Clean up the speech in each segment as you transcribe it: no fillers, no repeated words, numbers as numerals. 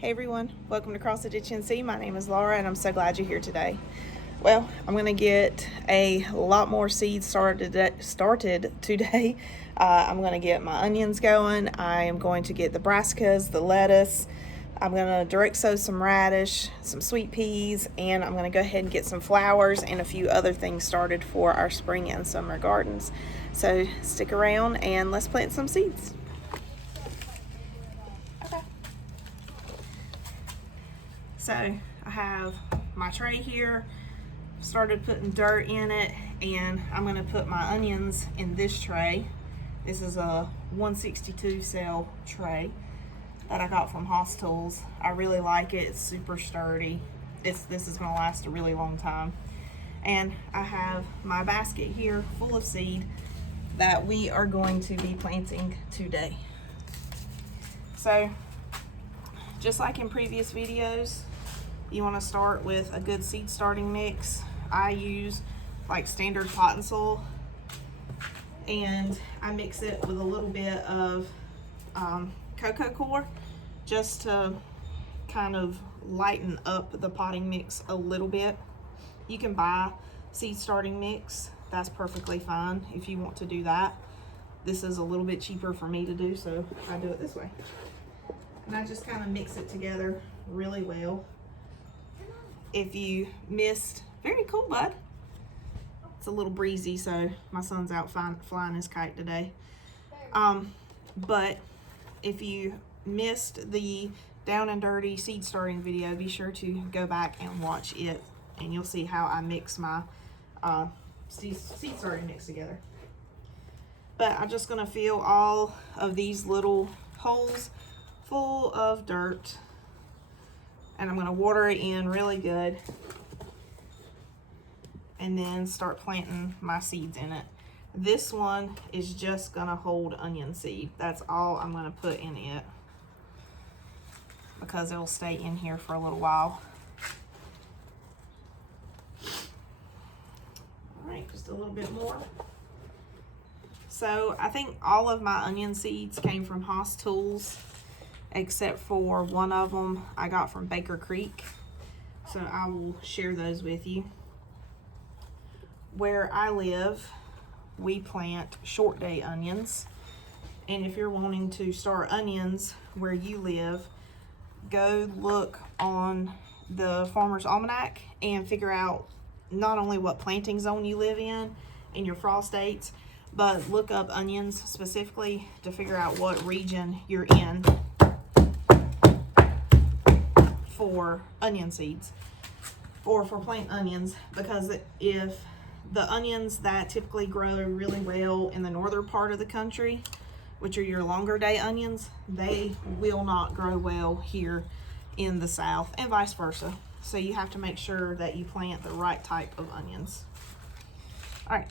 Hey everyone, welcome to Cross the Ditch NC. My name is Laura and I'm so glad you're here today. Well, I'm going to get a lot more seeds started today. I'm going to get my onions going. I am going to get the brassicas, the lettuce. I'm going to direct sow some radish, some sweet peas, and I'm going to go ahead and get some flowers and a few other things started for our spring and summer gardens. So stick around and let's plant some seeds. So I have my tray here, started putting dirt in it, and I'm going to put my onions in this tray. This is a 162 cell tray that I got from Hoss Tools. I really like it. It's super sturdy. This is going to last a really long time. And I have my basket here full of seed that we are going to be planting today. So just like in previous videos, you want to start with a good seed starting mix. I use like standard potting soil, and I mix it with a little bit of cocoa coir just to kind of lighten up the potting mix a little bit. You can buy seed starting mix. That's perfectly fine if you want to do that. This is a little bit cheaper for me to do, so I do it this way. And I just kind of mix it together really well. If you missed, very cool, bud. It's a little breezy, so my son's out flying his kite today. But if you missed the down and dirty seed starting video, be sure to go back and watch it, and you'll see how I mix my seed starting mix together. But I'm just gonna fill all of these little holes full of dirt, and I'm gonna water it in really good, and then start planting my seeds in it. This one is just gonna hold onion seed. That's all I'm gonna put in it, because it'll stay in here for a little while. All right, just a little bit more. So I think all of my onion seeds came from Hoss Tools, except for one of them I got from Baker Creek. So I will share those with you. Where I live, we plant short day onions. And if you're wanting to start onions where you live, go look on the Farmer's Almanac and figure out not only what planting zone you live in your frost dates, but look up onions specifically to figure out what region you're in for onion seeds or for planting onions, because if the onions that typically grow really well in the northern part of the country, which are your longer day onions, they will not grow well here in the south, and vice versa. So you have to make sure that you plant the right type of onions. All right,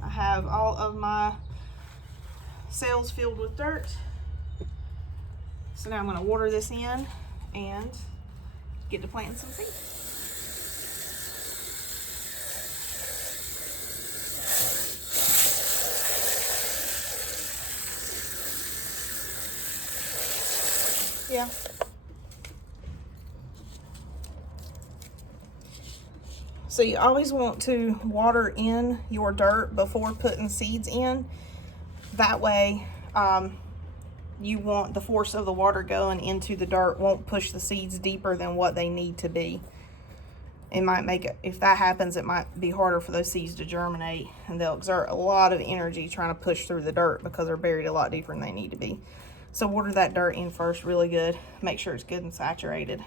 I have all of my cells filled with dirt. So now I'm going to water this in and get to planting some seeds. Yeah. So you always want to water in your dirt before putting seeds in. That way, you want the force of the water going into the dirt won't push the seeds deeper than what they need to be. It might make it, if that happens, it might be harder for those seeds to germinate, and they'll exert a lot of energy trying to push through the dirt because they're buried a lot deeper than they need to be. So water that dirt in first really good. Make sure it's good and saturated.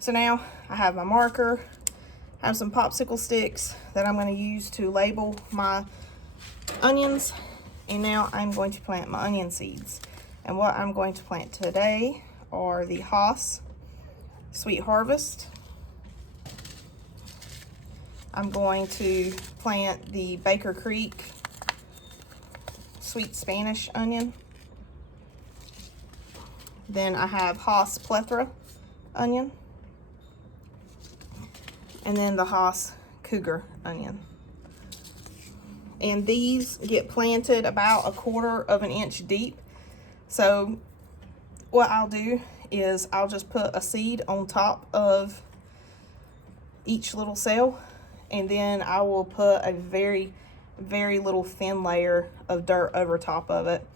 So now I have my marker. I have some popsicle sticks that I'm going to use to label my onions. And now I'm going to plant my onion seeds. And what I'm going to plant today are the Hoss Sweet Harvest. I'm going to plant the Baker Creek Sweet Spanish onion. Then I have Hoss Plethora onion. And then the Hoss Cougar onion. And these get planted about 1/4 of an inch deep. So what I'll do is I'll just put a seed on top of each little cell, and then I will put a very, very little thin layer of dirt over top of it.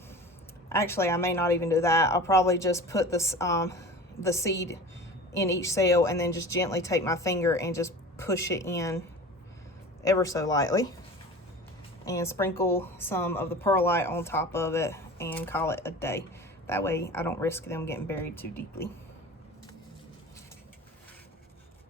Actually, I may not even do that. I'll probably just put this the seed in each cell and then just gently take my finger and just push it in ever so lightly, and sprinkle some of the perlite on top of it and call it a day. That way I don't risk them getting buried too deeply.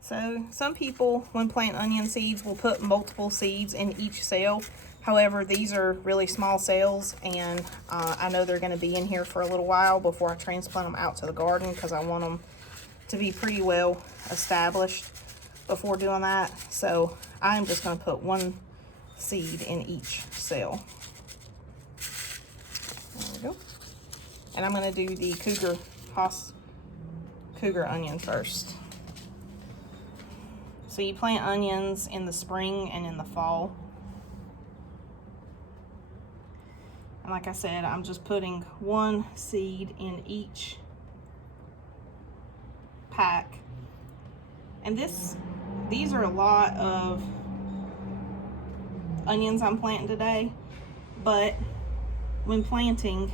So some people, when planting onion seeds, will put multiple seeds in each cell. However, these are really small cells, and I know they're going to be in here for a little while before I transplant them out to the garden, because I want them to be pretty well established before doing that. So I'm just going to put one seed in each cell. There we go. And I'm going to do the cougar onion first. So you plant onions in the spring and in the fall. And like I said, I'm just putting one seed in each pack. And these are a lot of onions I'm planting today, but when planting,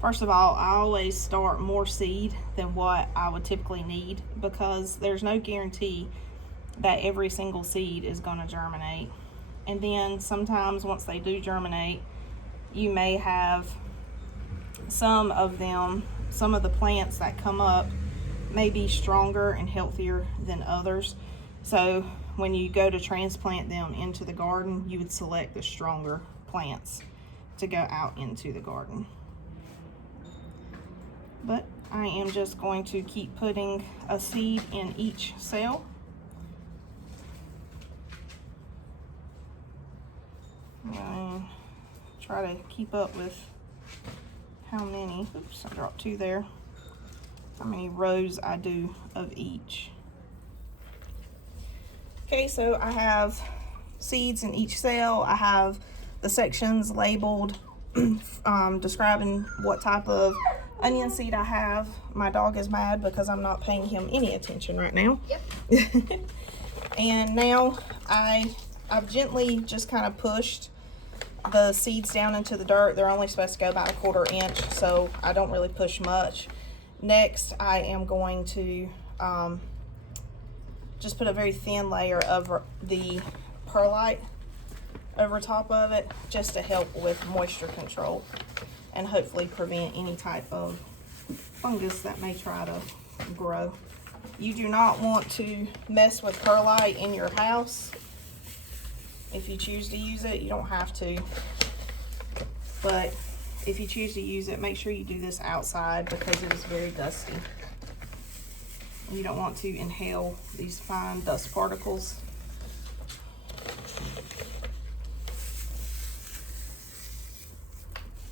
first of all, I always start more seed than what I would typically need, because there's no guarantee that every single seed is going to germinate. And then sometimes once they do germinate, you may have some of the plants that come up may be stronger and healthier than others. So when you go to transplant them into the garden, you would select the stronger plants to go out into the garden. But I am just going to keep putting a seed in each cell. And try to keep up with how many, oops, I dropped two there, how many rows I do of each. Okay, so I have seeds in each cell. I have the sections labeled describing what type of onion seed I have. My dog is mad because I'm not paying him any attention right now. Yep. And now I've gently just kind of pushed the seeds down into the dirt. They're only supposed to go about 1/4 inch, so I don't really push much. Next, I am going to just put a very thin layer of the perlite over top of it, just to help with moisture control and hopefully prevent any type of fungus that may try to grow. You do not want to mess with perlite in your house. If you choose to use it, you don't have to, but if you choose to use it, make sure you do this outside because it is very dusty. You don't want to inhale these fine dust particles.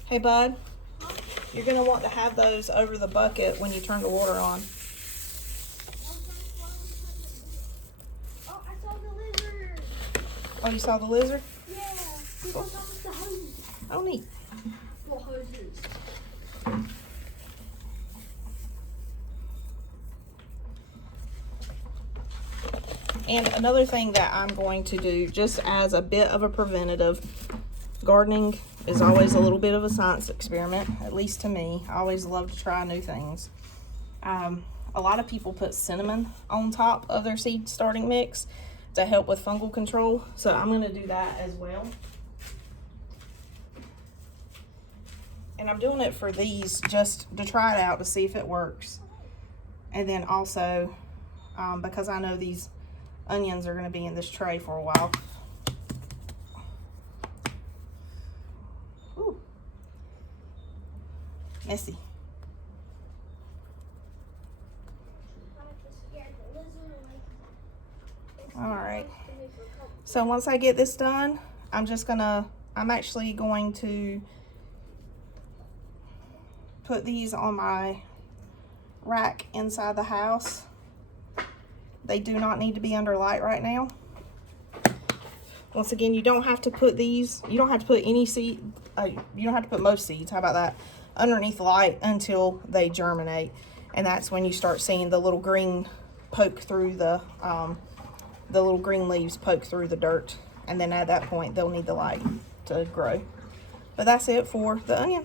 Hey bud, you're gonna want to have those over the bucket when you turn the water on. Oh, you saw the lizard? Yeah, he's on top of the hose. Oh, neat. What hoses? And another thing that I'm going to do, just as a bit of a preventative, gardening is always a little bit of a science experiment, at least to me. I always love to try new things. A lot of people put cinnamon on top of their seed starting mix to help with fungal control, so I'm going to do that as well. And I'm doing it for these just to try it out to see if it works. And then also, because I know these onions are going to be in this tray for a while. Ooh. Messy. All right, so once I get this done, I'm actually going to put these on my rack inside the house. They do not need to be under light right now. Once again, you don't have to put you don't have to put any seed, you don't have to put most seeds, how about that, underneath light until they germinate. and that's when you start seeing the little green poke through the little green leaves poke through the dirt, and then at that point they'll need the light to grow. But that's it for the onion.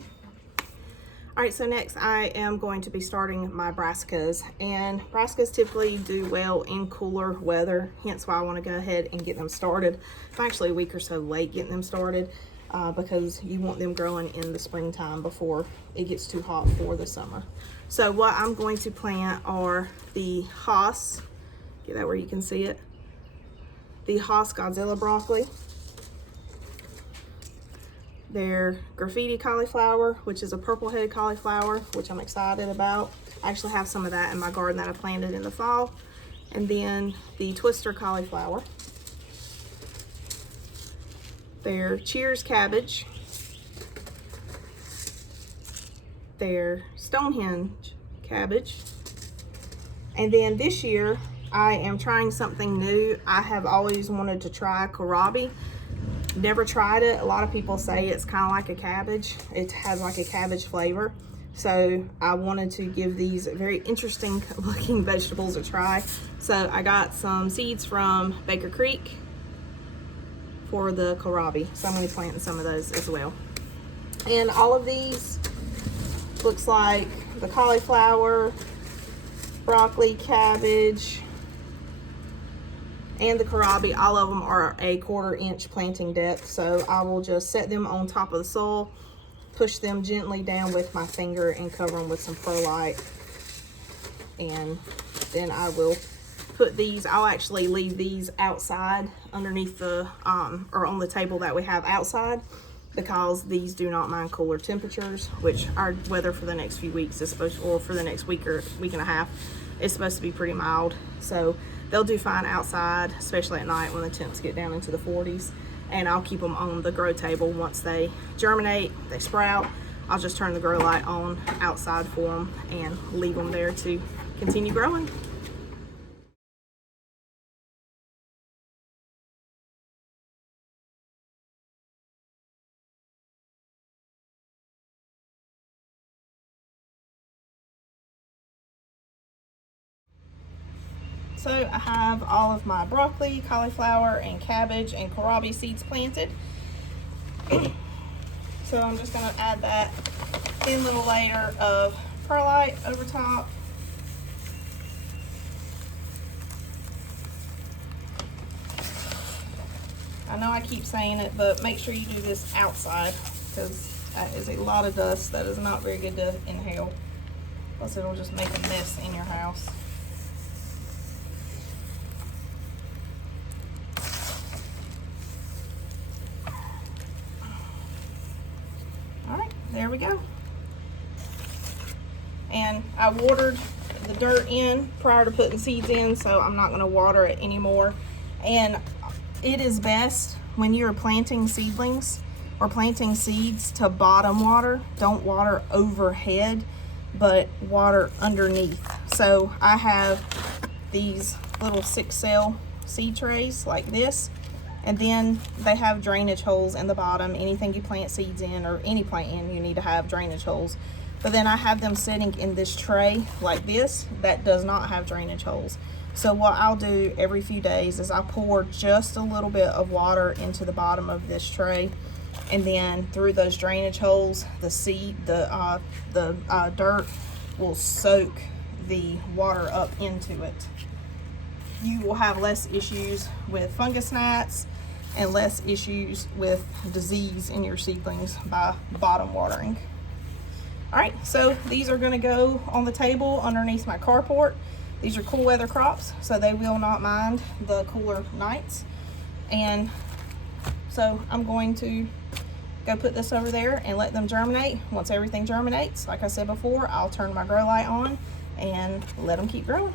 All right, so next I am going to be starting my brassicas, and brassicas typically do well in cooler weather, hence why I want to go ahead and get them started. I'm actually a week or so late getting them started because you want them growing in the springtime before it gets too hot for the summer. So what I'm going to plant are the Haas, get that where you can see it, the Haas Godzilla broccoli, their graffiti cauliflower, which is a purple-headed cauliflower, which I'm excited about. I actually have some of that in my garden that I planted in the fall. And then the twister cauliflower, their Cheers cabbage, their Stonehenge cabbage, and then this year I am trying something new. I have always wanted to try kohlrabi. Never tried it. A lot of people say it's kind of like a cabbage. It has like a cabbage flavor. So I wanted to give these very interesting looking vegetables a try. So I got some seeds from Baker Creek for the kohlrabi. So I'm going to be planting some of those as well. And all of these looks like the cauliflower, broccoli, cabbage, and the kohlrabi, all of them are a 1/4 inch planting depth. So I will just set them on top of the soil, push them gently down with my finger, and cover them with some perlite. And then I will put these, I'll actually leave these outside underneath the, or on the table that we have outside, because these do not mind cooler temperatures, which our weather for the next few weeks is supposed, or for the next week or week and a half, is supposed to be pretty mild. So they'll do fine outside, especially at night when the temps get down into the 40s. And I'll keep them on the grow table. Once they germinate, they sprout, I'll just turn the grow light on outside for them and leave them there to continue growing. So I have all of my broccoli, cauliflower, and cabbage and kohlrabi seeds planted. So I'm just going to add that thin little layer of perlite over top. I know I keep saying it, but make sure you do this outside, because that is a lot of dust that is not very good to inhale. Plus it'll just make a mess in your house. There we go. And I watered the dirt in prior to putting seeds in, so I'm not going to water it anymore. And it is best when you're planting seedlings or planting seeds to bottom water. Don't water overhead, but water underneath. So I have these little 6-cell seed trays like this. And then they have drainage holes in the bottom. Anything you plant seeds in, or any plant in, you need to have drainage holes. But then I have them sitting in this tray like this that does not have drainage holes. So what I'll do every few days is I pour just a little bit of water into the bottom of this tray, and then through those drainage holes, the dirt will soak the water up into it. You will have less issues with fungus gnats and less issues with disease in your seedlings by bottom watering. All right, so these are gonna go on the table underneath my carport. These are cool weather crops, so they will not mind the cooler nights. And so I'm going to go put this over there and let them germinate. Once everything germinates, like I said before, I'll turn my grow light on and let them keep growing.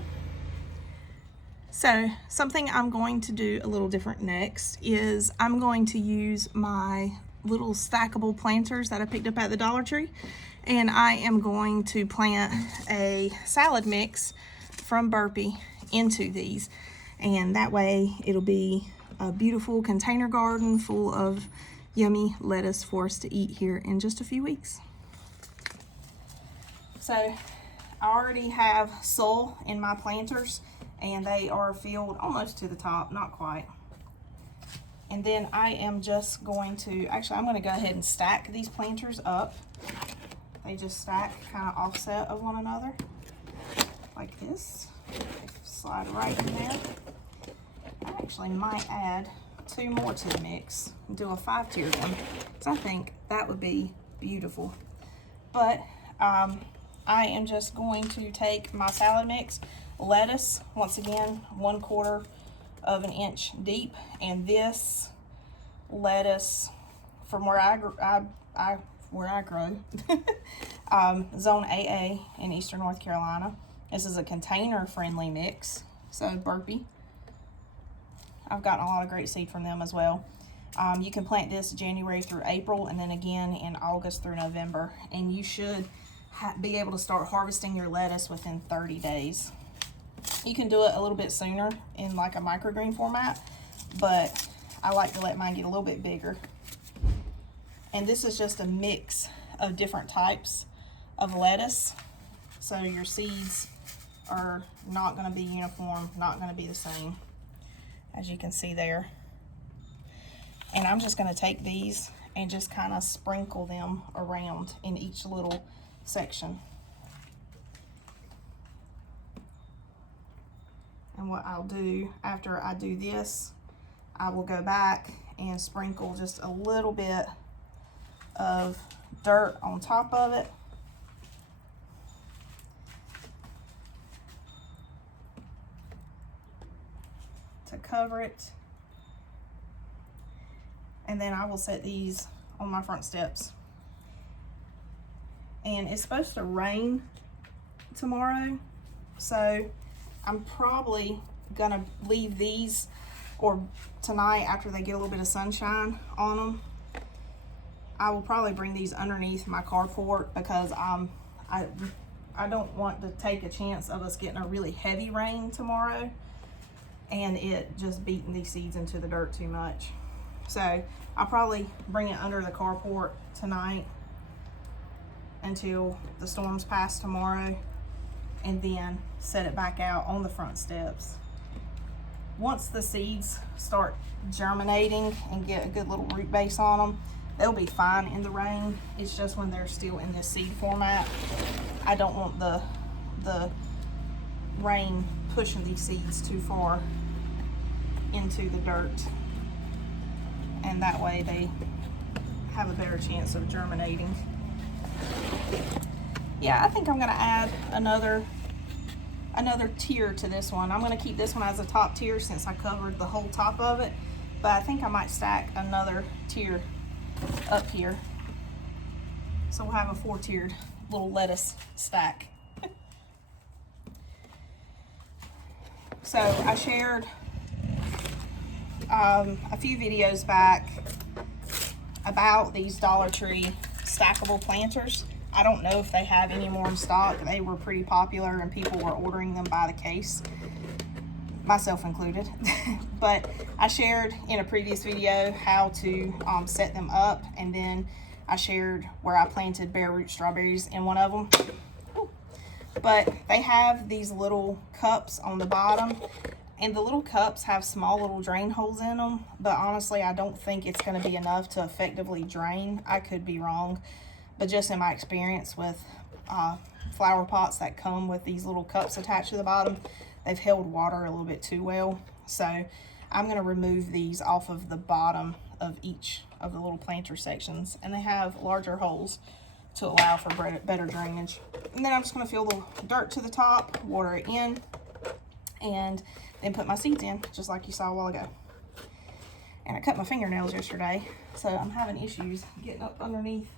So something I'm going to do a little different next is I'm going to use my little stackable planters that I picked up at the Dollar Tree, and I am going to plant a salad mix from Burpee into these, and that way it'll be a beautiful container garden full of yummy lettuce for us to eat here in just a few weeks. So I already have soil in my planters and they are filled almost to the top, not quite. And then I am just going to, actually I'm going to go ahead and stack these planters up. They just stack kind of offset of one another like this. They slide right in there. I actually might add 2 more to the mix and do a 5-tiered one, because I think that would be beautiful. But I am just going to take my salad mix, lettuce, once again 1/4 of an inch deep, and this lettuce from where I grow Zone AA in Eastern North Carolina. This is a container friendly mix, so burpee. I've gotten a lot of great seed from them as well. You can plant this January through April, and then again in August through November, and you should be able to start harvesting your lettuce within 30 days. You can do it a little bit sooner in like a microgreen format, but I like to let mine get a little bit bigger. And this is just a mix of different types of lettuce, so your seeds are not going to be uniform, not going to be the same, as you can see there. And I'm just going to take these and just kind of sprinkle them around in each little section. And what I'll do after I do this, I will go back and sprinkle just a little bit of dirt on top of it. To cover it. And then I will set these on my front steps. And it's supposed to rain tomorrow, so I'm probably gonna leave these, or tonight after they get a little bit of sunshine on them, I will probably bring these underneath my carport, because I don't want to take a chance of us getting a really heavy rain tomorrow and it just beating these seeds into the dirt too much. So I'll probably bring it under the carport tonight until the storms pass tomorrow, and then set it back out on the front steps. Once the seeds start germinating and get a good little root base on them, they'll be fine in the rain. It's just when they're still in this seed format, I don't want the rain pushing these seeds too far into the dirt, and that way they have a better chance of germinating. Yeah, I think I'm gonna add another tier to this one. I'm gonna keep this one as a top tier since I covered the whole top of it, but I think I might stack another tier up here. So we'll have a 4-tiered little lettuce stack. So I shared a few videos back about these Dollar Tree stackable planters. I don't know if they have any more in stock. They were pretty popular and people were ordering them by the case, myself included. But I shared in a previous video how to set them up, and then I shared where I planted bare root strawberries in one of them. But they have these little cups on the bottom, and the little cups have small little drain holes in them, but honestly I don't think it's going to be enough to effectively drain. I could be wrong, but just in my experience with flower pots that come with these little cups attached to the bottom, they've held water a little bit too well. So I'm going to remove these off of the bottom of each of the little planter sections, and they have larger holes to allow for better drainage. And then I'm just going to fill the dirt to the top, water it in, and then put my seeds in, just like you saw a while ago. And I cut my fingernails yesterday, so I'm having issues getting up underneath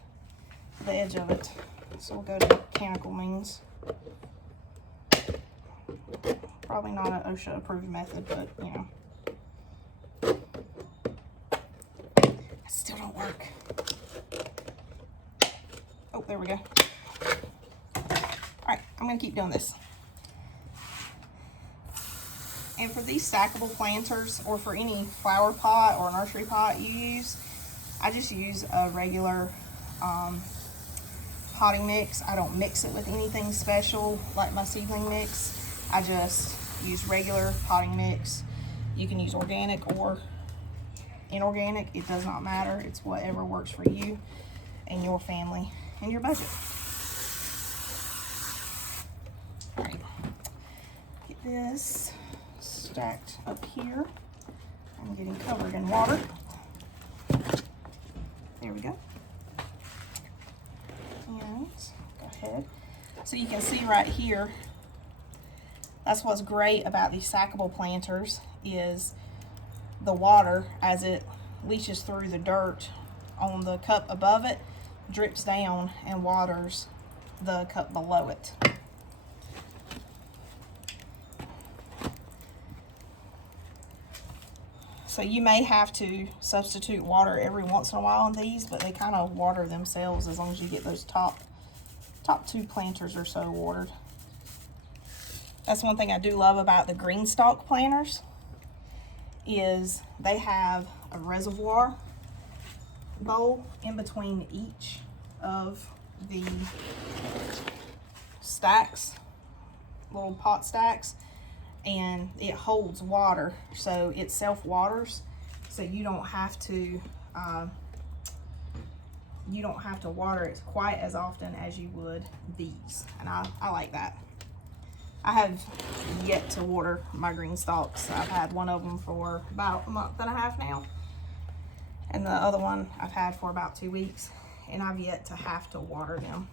the edge of it. So we'll go to mechanical means. Probably not an OSHA approved method, but you know. It still don't work. Oh, there we go. All right, I'm gonna keep doing this. And for these stackable planters, or for any flower pot or nursery pot you use, I just use a regular potting mix. I don't mix it with anything special like my seedling mix. I just use regular potting mix. You can use organic or inorganic. It does not matter. It's whatever works for you and your family and your budget. All right. Get this stacked up here. I'm getting covered in water. There we go. And go ahead. So you can see right here, that's what's great about these stackable planters is the water, as it leaches through the dirt on the cup above it, drips down and waters the cup below it. So you may have to substitute water every once in a while on these, but they kind of water themselves as long as you get those top 2 planters or so watered. That's one thing I do love about the green stalk planters is they have a reservoir bowl in between each of the stacks, little pot stacks, and it holds water, so it self-waters, so you don't have to water it quite as often as you would these, and I like that. I have yet to water my green stalks. I've had one of them for about a month and a half now, and the other one I've had for about 2 weeks, and I've yet to have to water them.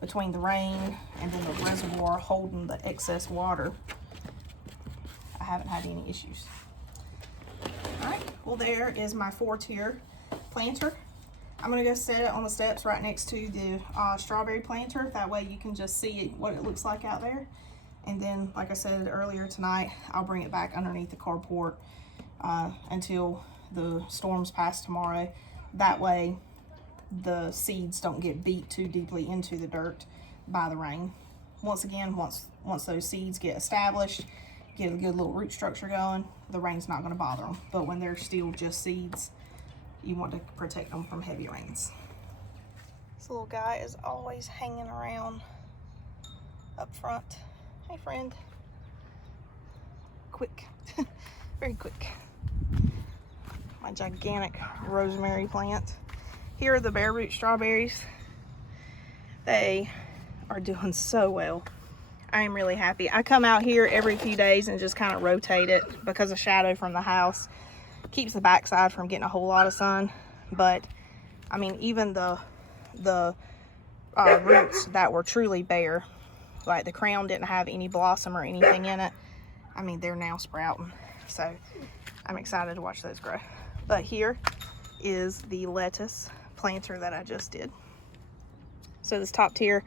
Between the rain and then the reservoir holding the excess water, I haven't had any issues. All right, well, there is my 4-tier planter. I'm gonna go set it on the steps right next to the strawberry planter. That way you can just see what it looks like out there. And then, like I said earlier tonight, I'll bring it back underneath the carport until the storms pass tomorrow. That way the seeds don't get beat too deeply into the dirt by the rain. Once again, once those seeds get established, get a good little root structure going, the rain's not going to bother them. But when they're still just seeds, you want to protect them from heavy rains. This little guy is always hanging around up front. Hey, friend. Quick. Very quick. My gigantic rosemary plant. Here are the bare root strawberries. They are doing so well. I am really happy. I come out here every few days and just kind of rotate it because of shadow from the house keeps the backside from getting a whole lot of sun. But I mean, even the roots that were truly bare, like the crown didn't have any blossom or anything in it, I mean, they're now sprouting. So I'm excited to watch those grow. But here is the lettuce planter that I just did. So this top tier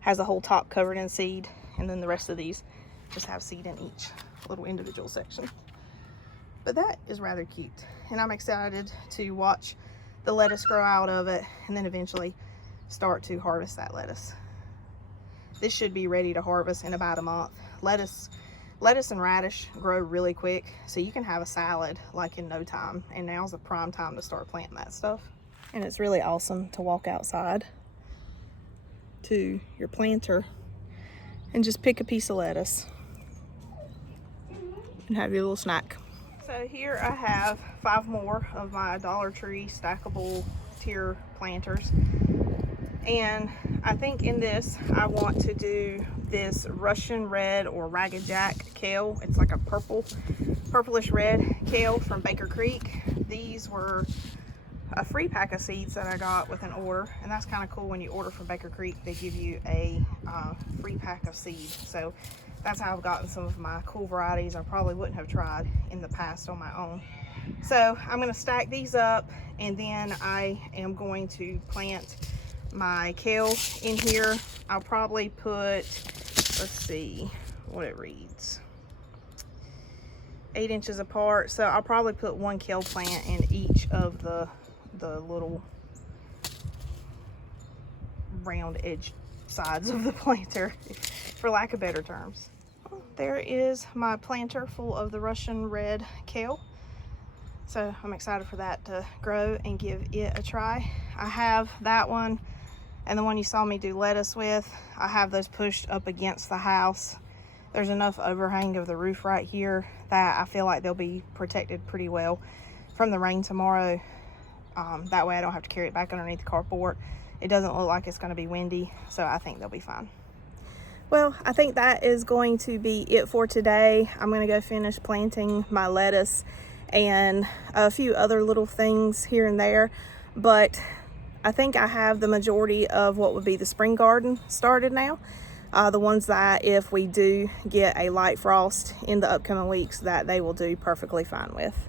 has the whole top covered in seed, and then the rest of these just have seed in each little individual section. But that is rather cute, and I'm excited to watch the lettuce grow out of it and then eventually start to harvest that lettuce. This should be ready to harvest in about a month. Lettuce and radish grow really quick, so you can have a salad like in no time, and now's the prime time to start planting that stuff. And it's really awesome to walk outside to your planter and just pick a piece of lettuce and have your little snack. So here I have 5 more of my Dollar Tree stackable tier planters, and I think in this I want to do this Russian red or Ragged Jack kale. It's like a purplish red kale from Baker Creek. These were a free pack of seeds that I got with an order, and that's kind of cool. When you order from Baker Creek, they give you a free pack of seeds. So that's how I've gotten some of my cool varieties I probably wouldn't have tried in the past on my own. So I'm going to stack these up, and then I am going to plant my kale in here. I'll probably put, let's see what it reads, 8 inches apart. So I'll probably put 1 kale plant in each of the little round edge sides of the planter, for lack of better terms. There is my planter full of the Russian red kale. So I'm excited for that to grow and give it a try. I have that one And the one you saw me do lettuce with, I have those pushed up against the house. There's enough overhang of the roof right here that I feel like they'll be protected pretty well from the rain tomorrow. That way I don't have to carry it back underneath the carport. It doesn't look like it's going to be windy, so I think they'll be fine. Well, I think that is going to be it for today. I'm going to go finish planting my lettuce and a few other little things here and there, but I think I have the majority of what would be the spring garden started now. The ones that if we do get a light frost in the upcoming weeks, that they will do perfectly fine with.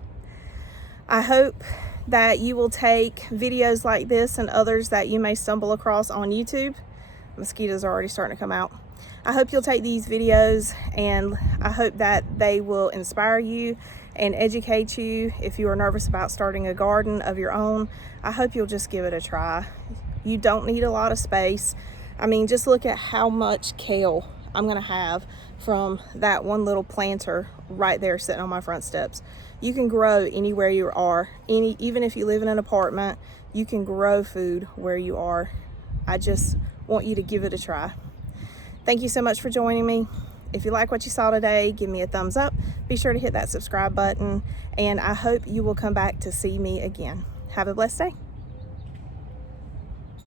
I hope that you will take videos like this and others that you may stumble across on YouTube. Mosquitoes are already starting to come out. I hope you'll take these videos, and I hope that they will inspire you and educate you. If you are nervous about starting a garden of your own, I hope you'll just give it a try. You don't need a lot of space. I mean, just look at how much kale I'm gonna have from that one little planter right there sitting on my front steps. You can grow anywhere you are. Even if you live in an apartment, you can grow food where you are. I just want you to give it a try. Thank you so much for joining me. If you like what you saw today, give me a thumbs up. Be sure to hit that subscribe button, and I hope you will come back to see me again. Have a blessed day.